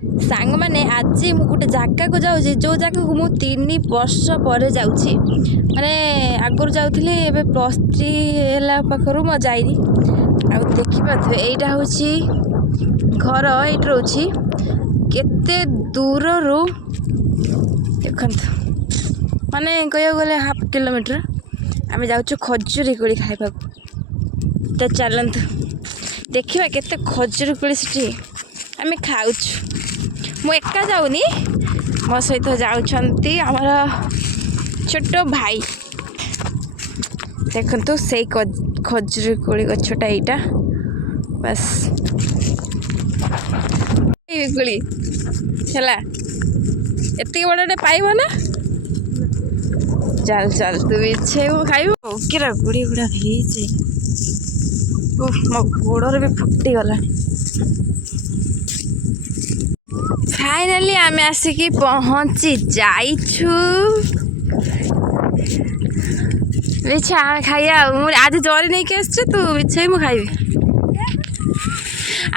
सांग मैंने आज मु गोटे जगह को जाऊँगी जो जगह को मुझे 3 वर्ष पर जाऊँगी माने आगुरी जाऊँगी ए प्लस 3 पाखर मैं जाइनी आ देखिपे यहीटा हूँ घर ये रोचे केते दूर रू देखु माने कह गले हाफ किलोमीटर आम जाऊँ खजूरी कोली खाइबा तो चलतु देखा केते खजूरी कोली से आम खाऊ मु एका जाऊनी मो सहित जाउछंती हमारा छोट भाई देखंतु से खजूरी कोली गछटा एटा बस कोली हैला एति बड़े पाइबो ना चल चल तू इच्छे खाइबो केरा गुड़ी गुड़ा हेजे मो गोड़र भी फुटी गला फाइनाली आम आसिकी पहुँची जाइछु बिछा आम खाइया आज जरी नहीं के तू बिछे मु खाइबी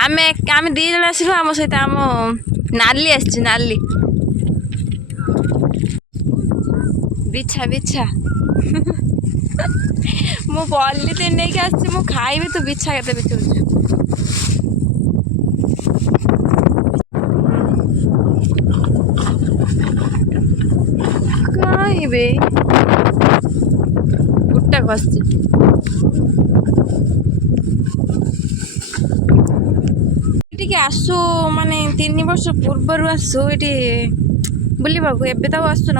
आम 2 जन आसलु आम सहित आम नाली आस नाली बिछा बिछा मु पॉलिथिन नहीं के आसी मु खाइबी तू बिछा केते बिछौछु बे गुट्टा खसी आसु माने 3 वर्ष पूर्वर आसु ये बुलवा एबे तो आसुन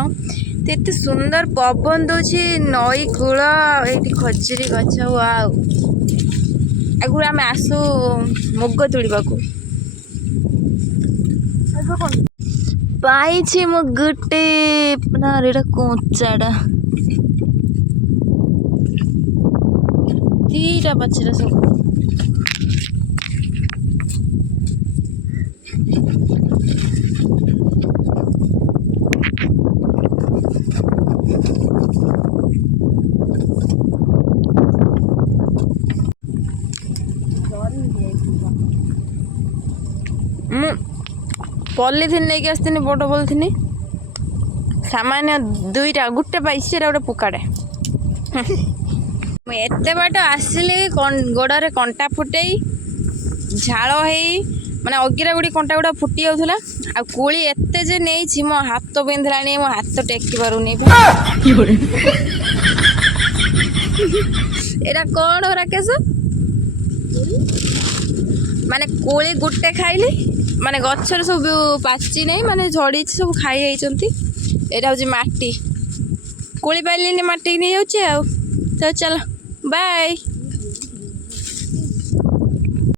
तो सुंदर पवन दूसरी नई कूल ये खजूरी गछ आगुरी आम आसु मुग तोड़ा पाई मो गोटे कोचाड़ा 2टा पचरा सब पॉलिथिन लेके आसती बड़ पॉलिथिन सामान्य 2टा गोटे पाइसी गोटे पुकाड़े एत बाट आसिली गोड़े कंटा फुटे झाड़ हो माने अगिरा गुड़ी कंटा गुड़ा फुटी जाऊला आ कोली एते जे नहीं मो हाथ बिंधला मो हाथ टेकी पारुनी एरा कौन हो राकेश माने कोली गुटे खाइली माने गछर सब पाची नहीं माने झड़ी सब खाई जाइछंती एटा होची माटी कोली पाइलिनी माटी नहीं जाउछे आ तो चल बाय।